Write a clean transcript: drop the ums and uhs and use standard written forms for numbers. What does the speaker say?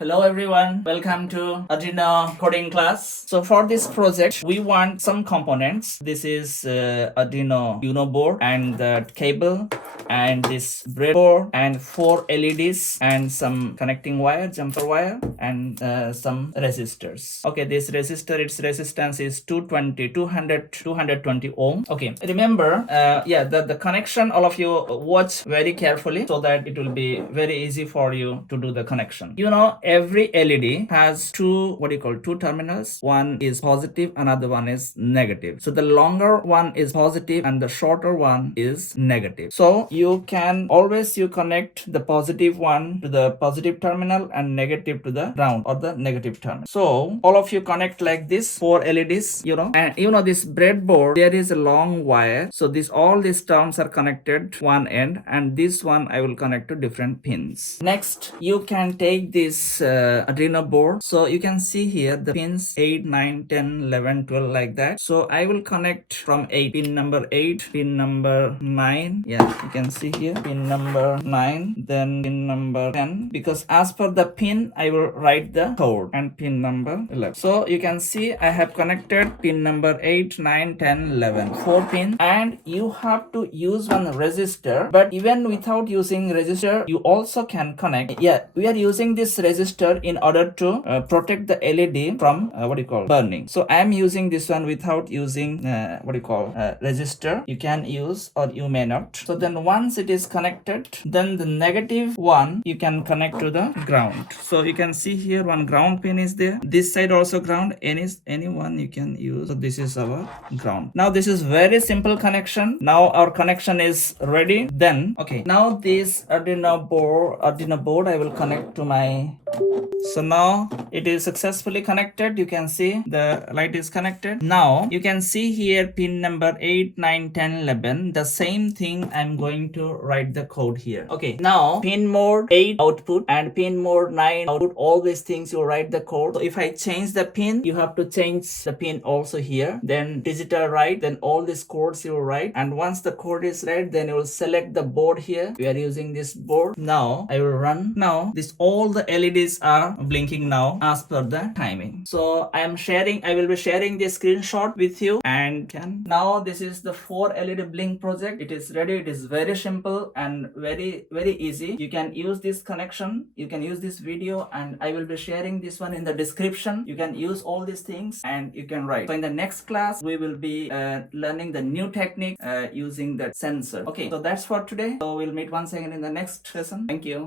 Hello everyone, welcome to Arduino coding class. So for this project, we want some components. This is Arduino Uno board and the cable and this breadboard and 4 LEDs and some connecting wire, jumper wire and some resistors. Okay, this resistor, its resistance is 220 ohm. Okay, remember, the connection, all of you watch very carefully so that it will be very easy for you to do the connection. Every LED has two terminals. One is positive, another one is negative. So the longer one is positive and the shorter one is negative. So you can always connect the positive one to the positive terminal and negative to the ground or the negative terminal. So all of you connect like this, 4 LEDs, and this breadboard, there is a long wire. So all these terms are connected one end, and this one I will connect to different pins. Next, you can take this Arduino board. So you can see here the pins 8, 9, 10, 11, 12 like that. So I will connect from 8, pin number 8, pin number 9. Yeah, you can see here pin number 9, then pin number 10, because as per the pin I will write the code, and pin number 11. So you can see I have connected pin number 8, 9, 10, 11, 4 pins, and you have to use one resistor. But even without using resistor, you also can connect. Yeah, we are using this resistor in order to protect the LED from burning. So I am using this one without using resistor. You can use or you may not. So then once it is connected, then the negative one you can connect to the ground. So you can see here one ground pin is there. This side also ground. Any one you can use. So this is our ground. Now this is very simple connection. Now our connection is ready. Then okay, now this Arduino board I will connect to my. So now it is successfully connected. You can see the light is connected. Now you can see here pin number 8, 9, 10, 11. The same thing I'm going to write the code here. Okay, now pin mode 8 output and pin mode 9 output. All these things you write the code. So if I change the pin, you have to change the pin also here. Then digital write. Then all these codes you write. And once the code is read, then you will select the board here. We are using this board. Now I will run. Now all the LEDs are blinking now as per the timing. So I will be sharing this screenshot with you, and now this is the 4 LED blink project. It is ready. It is very simple and very easy. You can use this connection, you can use this video, and I will be sharing this one in the description. You can use all these things and you can write. So in the next class we will be learning the new technique using that sensor. Okay, so that's for today. So we'll meet once again in the next lesson. Thank you.